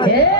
ಏ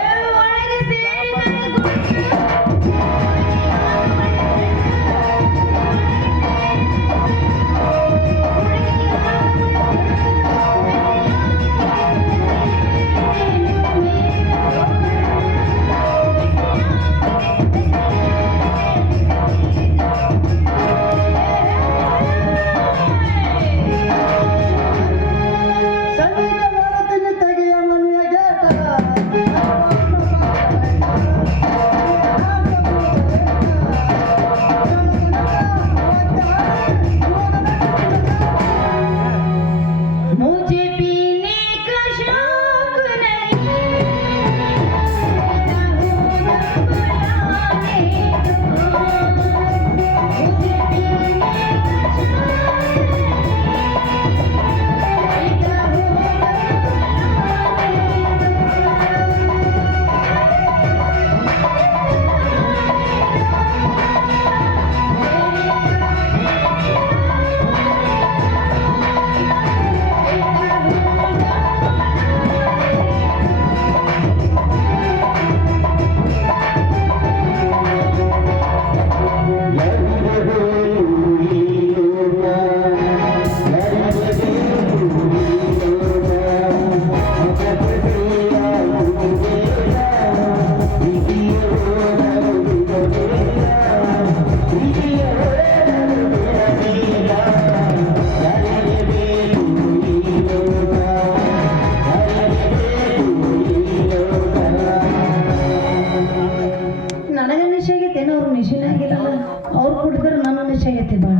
ಅವ್ರು ಮಿಷಿನ್ ಆಗಿರಲ್ಲ ಅವ್ರು ಕುಡಿದ್ರೆ ನಮ್ಮ ನಿಶೆ ಆಗೈತೆ ಬಾಳ.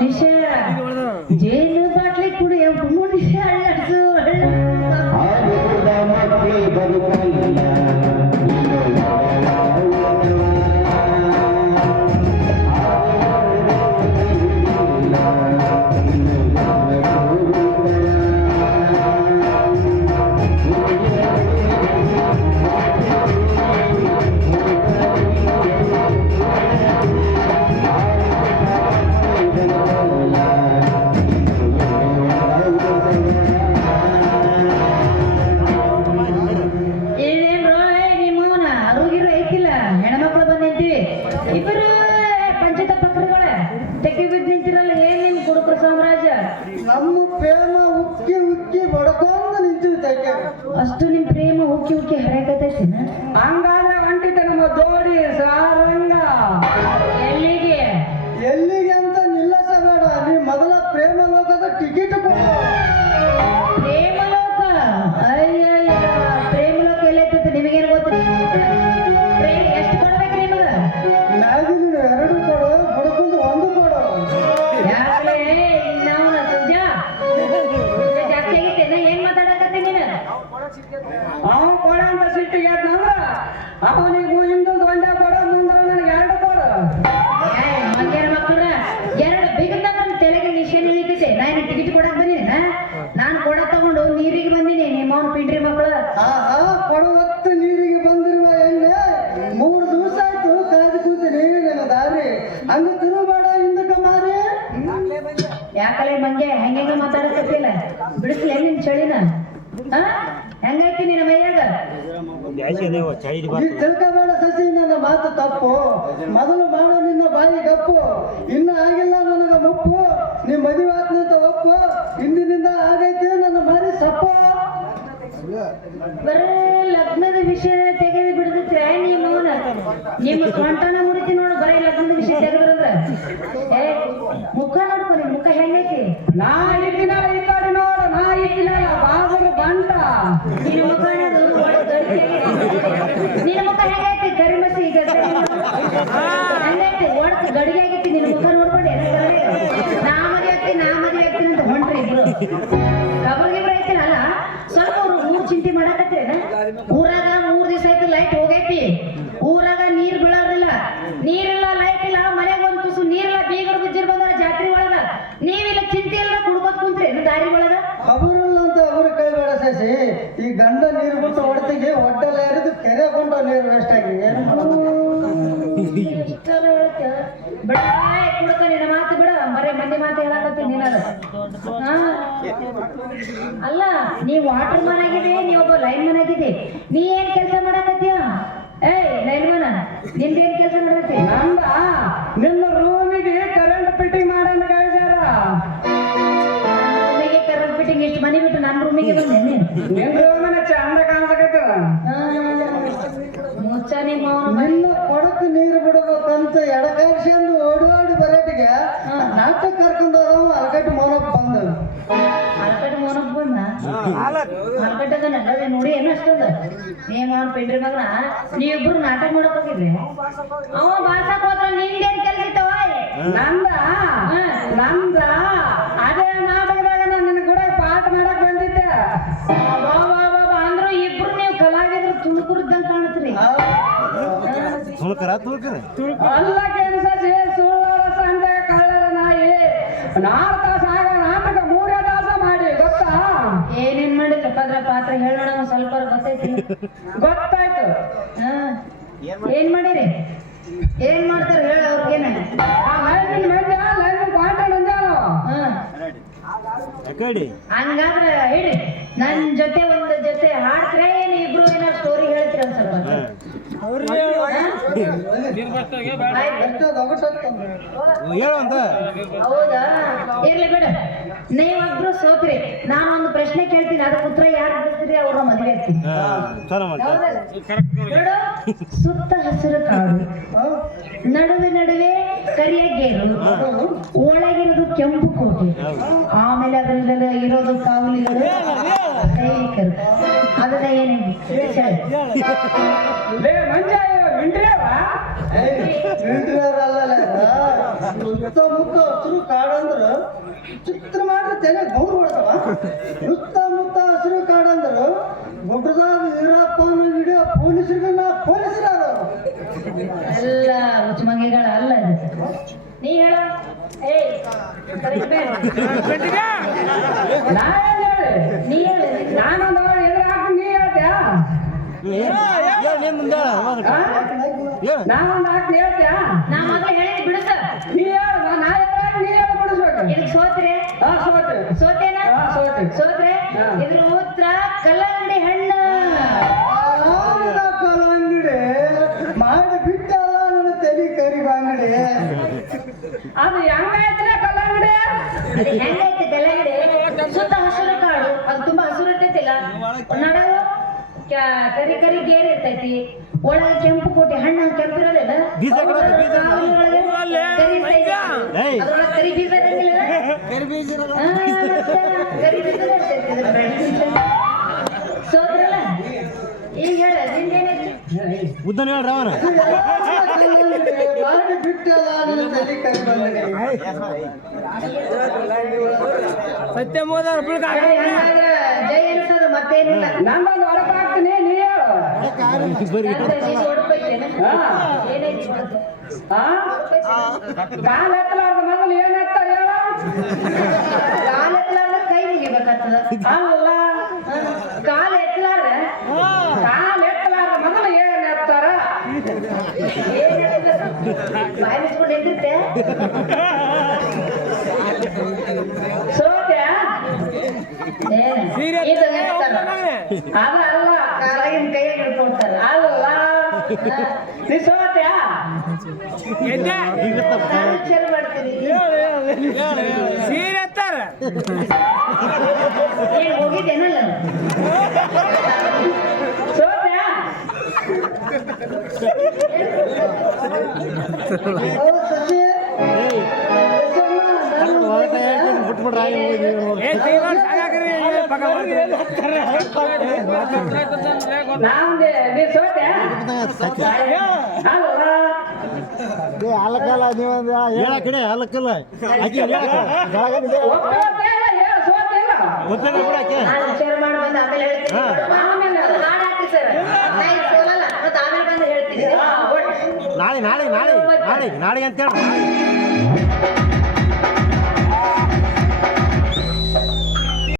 ನಿಶೆ ಜೇನು ಪ್ರೇಮ ಉಕ್ಕಿ ಉಕ್ಕಿ ಬಡ್ಕೊಂಡು ನಿಂತಿರ್ತೈತೆ ಅಷ್ಟು ನಿಮ್ ಪ್ರೇಮ ಉಕ್ಕಿ ಉಕ್ಕಿ ಹರಿಯಾಕತೈತಿನ ಹಂಗಾದ್ರೆ ಹೊಂಟಿತೆ ನಮ್ಮ ದೋಡಿ ಸಾರಂಗ ಅವನಿಗೆ ಹಿಂದೆ ಒಂದೇ ಕೊಡ ಮುಂದೆ ನನಗೆ ಎರಡು ಕೊಡ ಏಯ್, ಮಕ್ಕಳ ಎರಡು ಬಿಗದ ನನ್ನ ತೆಲೆಗೆ ನಿಶೆ ನಿಲ್ಲಿತೈತೆ ನಾನು ಟಿಕೆಟ್ ಕೊಡಕ್ ಬಂದಿನ ನಾನು ಕೊಡ ತಗೊಂಡು ನೀರಿಗೆ ಬಂದಿನಿ ನಿಮ್ಮ ಅವನು ಪಿಂಡ್ರಿ ಮಕ್ಕಳು ಆಹಾ ಹೊತ್ತು ನೀರಿಗೆ ಬಂದಿರುವ ಎಣ್ಣೆ. ಮೂರು ದಿವಸ ಆಯ್ತು ಕಾದು ಕೂತೀನಿ ನನ್ನ ದಾರಿ. ಹಂಗ ತಿರುಗಬೇಡ ಹಿಂದಕ್ಕೆ ಮಾರಿ ಯಾಕಲೆ ಮಂಗೆ ಹೆಂಗೆ ಮಾತಾಡಕತ್ತಿಲ್ಲ? ಬಿಡಿಸ್ಲೇ ನಿನ್ ಚಳಿನ? ಆ ಹೆಂಗೈತಿ ನಿನ್ನ ಮೈಯಾಗ ಈ ತಿಳ್ಕಬೇಡ ಸಸಿ ನನ್ನ ಮಾತು ತಪ್ಪು. ಮೊದಲು ಮಾಡೋ ನಿನ್ನ ಬಾಯಿ ಗಪ್ಪು. ಇನ್ನ ಆಗಿಲ್ಲ ನನಗ ಮುಪ್ಪು. ನಿಮ್ ಮದುವೆ ಆತ್ನಂತ ಒಪ್ಪು. ಇಂದಿನಿಂದ ಆಗೈತೆ ನನ್ನ ಮಾರಿ ಸಪ್ಪು. ಬರೇ ಲಗ್ನದ ವಿಷಯ ತೆಗೆದು ಬಿಡ್ತೈತೆ ನಿಮ್ಮ ನಿಮ್ಮ ಸ್ವಂಟನ ಮುರಿತಿ ನೋಡು ಬರೀ ಲಗ್ನದ ವಿಷಯ ತೆಗೆದ್ರಂದ್ರ ಏ ಮುಖ ನೋಡ್ಕೊ ನಿನ್ ಮುಖ ಹೆಂಗೈತಿ? ನಾ ಇದ್ದಿನ ಈ ಕಡೆ ನೋಡು ನಾ ಇದ್ದಿನ ಬಾಬರು ಬಂಟ. ನಿನ್ನ ಮುಖ ನಿನ್ನ ಮುಖ ಹೇಗೈತಿ ಕರಿ ಮಸಿ ಈಗ ಗಡಿಗೆ ಆಗೈತಿ? ನಿನ್ನ ಮುಖ ನೋಡ್ಕೊಂಡು ನಾ ಆಗ್ತೀನಿ ನಾ ಆಗ್ತೀನಿ ಅಂತ ಹೊಂಟ್ರಿ ಇಬ್ರು. ಕಬರ್ಗಿಬ್ರು ಐತಿನಲ್ಲ? ಸ್ವಲ್ಪ ಅವ್ರು ಮೂರ್ ಚಿಂತೆ ಮಾಡಕತ್ತೇನ ಊರಾಗ ಮೂರ್ ದಿವಸ ಆಯ್ತು ಲೈಟ್ ಹೋಗೈತಿ. ಊರಾಗ ಮಾತು ಬಿಡ ಮರೆ ಮಂದಿ ಮಾತು ಹೇಳಕತ್ತೀನಿ ಅಲ್ಲ ನೀ ವಾಟರ್ ಮ್ಯಾನ್ ಆಗಿದೆ ನೀ ಒಬ್ಬ ಲೈನ್ ಮ್ಯಾನ್ ಆಗಿದೆ ನೀ ಏನ್ ಕೆಲಸ ಮಾಡಕತ್ತೀಯ ಏಯ್ ಲೈನ್ ಮ್ಯಾನ್ ನಿಂದೇನ್ ಕೆಲಸ ಮಾಡಕತ್ತಿ ನಂದ ನಿನ್ನ ರೂಮಿಗೆ ಕರೆಂಟ್ ಫಿಟ್ಟಿಂಗ್ ಮಾಡಂತ ಕಳಿಸ್ಯಾರ ರೂಮಿಗೆ ಕರೆಂಟ್ ಫಿಟ್ಟಿಂಗ್ ಇಷ್ಟು ಮನೆ ಬಿಟ್ಟು ನಮ್ಮ ರೂಮಿಗೆ ಬಂದೆ ನೀನು ನಿನ್ನ ರೂಮನ ಚಂದ ಕಾಣಿಸಕತ್ತದ ಮುಚ್ಚ ನಿಮ್ಮ ಅವನ ನಿನ್ನ ಕೊಡಕ್ಕೆ ನೀರು ಬಿಡಬೇಕಂತ ಎಡಕಾರ್ಸ್ಕೊಂಡು ಓಡಿ ಓಡಿ ಬರೋಟಿಗೆ ನಾಟಕ ಕರ್ಕೊಂಡು ಹೋದವ ಅಲ್ಗಟ್ಟು ಮೋನಪ್ಪ ಬಂದ? ಮಾರ್ಕೆಟ್ ಮೋನಕ್ ಬಂದ ಅದ ನೋಡಿ ಏನು ಅಷ್ಟದ. ನೀ ಅವ್ನ ಪೆಂಡ್ರಿ ಮಗನ ನೀವಿಬ್ರು ನಾಟಕ ಮಾಡಕ್ ಹೋಗಿದ್ರಿ? ಅವ ಬಾಸಕ್ ಹೋದ್ರ ನಿಂದೇನ್ ಕೆಲಸ ಇತ್ತವ ನಂದ? ನಂದ? ಅದೇ ನಾಟಕದಾಗ ನಾನು ನಿನ್ನ ಕೂಡ ಪಾಠ ಮಾಡಕ್ ಬಂದಿದ್ದೆ. ಅಂದ್ರು ಇಬ್ರು ನೀವು ಕಲಾವಿದ್ರು ತುಮಕೂರ್ದಂಗ್ ಕಾಣತ್ರಿ. ತುಳ್ಕರ ತುಳ್ಕರ. ಅಲ್ಲ ಕೆನ್ಸಸಿ ಸುಳ್ಳರ ಸಂತೆ ಕಳ್ಳರ ನಾಯಿ ನಾಲ್ಕು ತಾಸ ಆಗ ನಾಟಕ ಮೂರೇ ತಾಸ ಮಾಡಿ ಗೊತ್ತಾ ಏನೇನ್ ಮಾಡಿದ್ರಪ್ಪ ಅದ್ರ ಪಾತ್ರ ಹೇಳೋಣ ಸ್ವಲ್ಪ ಗೊತ್ತೈತಿ ಗೊತ್ತಾಯ್ತು. ಏನ್ ಮಾಡಿರಿ ಏನ್ ಮಾಡ್ತಾರೆ ಹೇಳ ಅವ್ರಿಗೇನ ಹಂಗಾದ್ರ ಹೇಳಿ ನನ್ ಜೊತೆ ಒಂದು ಜೊತೆ ಹಾಡ್ತ್ರೆ ಏನ್ ಇಬ್ರು ಏನೋ ಸ್ಟೋರಿ ಹೇಳ್ತೀರ ಒಂದ್ ಸ್ವಲ್ಪ ಆಯ್ತು. ಹೇಳು ಹೌದಾ? ಇರ್ಲಿ ಬಿಡ. ನೀವೊಬ್ರು ಸೋತ್ರಿ. ನಾನೊಂದು ಪ್ರಶ್ನೆ ಕೇಳ್ತೀನಿ. ಅದಕ್ಕೆ ಉತ್ತರ ಯಾರು ಬಿಡ್ತೀರಿ ಅವ್ರ ಮದುವೆ ಸುತ್ತ ಹಸಿರು ಕಾಡು. ನಡುವೆ ನಡುವೆ ಕರಿಯ ಗೇರು. ಒಳಗಿರೋದು ಕೆಂಪು ಕೋಟೆ. ಆಮೇಲೆ ಅದರಿಂದ ಇರೋದು ಕಾವಲಿಗಳು ಸೈನಿಕರು. ಅದನ್ನ ಏನು ಸುತ್ತಮುತ್ತ ಹಸಿರು ಕಾಡಂದ್ರ ಚಿತ್ರ ಮಾಡಿದ್ರೆ ತಲೆ ಗೌರ್ ಹೊಡ್ತಾವ ಸುತ್ತಮುತ್ತ ಹಸಿರು ಕಾಡಂದ್ರ ಗುಡ್ಡದಾಗ ವೀರಪ್ಪನ ಹಿಡಿಯೋ ಪೊಲೀಸರಿಗನ್ನ ಪೊಲೀಸರ ಎಲ್ಲ ಹುಚ್ಚುಮಂಗಿಗಳ ಅಲ್ಲ ನೀ ಹೇಳ. ಏಯ್ ಕರಿಬೇಡ. ನಾ ಏನ್ ಹೇಳಿ? ನೀ ಹೇಳ. ನಾನೊಂದು ಎದುರು ಹಾಕೊಂಡು ನೀ ಹೇಳ್ತ್ಯಾ? ಉತ್ತರ ಕಲ್ಲಂಗಡಿ ಹಣ್ಣು. ಕಲ್ಲಂಗಡಿ ಮಾಡಿ ಬಿಟ್ಟಲ್ಲ ನನ್ನ ತಲೆ ಕರಿ ಬಾಂಗಡಿ. ಅದು ಹೆಂಗಾಯ್ತಲೇ ಕಲ್ಲಂಗಡಿ? ಅದು ಹೆಂಗೈತೆ ಕಲ್ಲಂಗಡಿ ಸುತ್ತ ಹಸಿರು ಕಾಡು ಅದು ತುಂಬಾ ಹಸಿರು ಇರ್ತೈತಿಲ್ಲ ನಡವು ಕ- ಕರಿ ಕರಿ ಗೇರ್ ಇರ್ತೈತಿ. ಒಳಗೆ ಕೆಂಪು ಕೋಟಿ ಹಣ್ಣು ಕೆಂಪು ಇರೋದಿಲ್ಲ? ಬೀಜ ಕೊಡೋದು, ಬೀಜ. ಒಳಗೆ ಕರಿ size ಏಯ್. ಅದ್ರೊಳಗೆ ಕರಿ ಬೀಜ ಇರಂಗಿಲ್ಲ? ಹಾ, ಮತ್ತೆ ಕರಿ ಬೀಜ ಇರ್ತೈತಿ ಅದ್ರ ಈಗ ಹೇಳ ನಿಂದೇನೈತಿ ಉದ್ದನ ಹೇಳ್ರಿ ಅವನ ಮಾಡಿ ಬಿಟ್ಟಲ್ಲ ನನ್ನ ತಲೆ ಕರಿ ಬಾಂಗಡಿ ಸರಿ, ಹಂಗಾದ್ರೆ ಜೈ ಅನ್ಸೋದು ಮತ್ತೇನಿಲ್ಲ. ನಂದೊಂದು ಒಳಗೆ ಕಾಲ್ ಎತ್ತಲಾರ್ದ ಮೊದಲು ಏನ್ ಎತ್ತಾರ ಹೇಳು ಕಾಲ್ ಎತ್ತಲಾರ್ದ ಕೈ ಮುಗಿಬೇಕಾಗ್ತದ ಅಲ್ಲ ಕಾಲ್ ಎತ್ತಲಾರ್ದ ಕಾಲ್ ಎತ್ತಲಾರ್ದ ಮೊದಲು ಏನ್ ಎತ್ತಾರ ಏನ್ ಎತ್ತದ? ಬಾಯಿ ಮುಚ್ಕೊಂಡು ಎದ್ದಿರ್ತೆ ಸೋತ್ಯಾ ಏನು? ಇದು ಎತ್ತಾರ. ಅದ ಅಲ್ಲ ಕಾಲಾಗಿನ ಕೈಯಾಗ ಹಿಡ್ಕೊಳ್ತಾರ ಅಲ್ಲ ನೀ ಸೋತ್ಯಾ ಚಲೋ ಮಾಡ್ತೀರಿ ಏನ್ ಹೋಗಿದ್ದೇನಲ್ಲ ಸೋತ್ಯಾ ನಾ ಈಗ ಸೋಲಲ್ಲ ಕಡೆ ಆಮೇಲೆ ಬಂದು ಹೇಳ್ತೀನಿ. ಹಾ, ಒಟ್ಟು. ನಾಳೆ ನಾಳೆ ನಾಳೆ ನಾಳೆ ನಾಳೆ ಅಂತ ಹೇಳಿ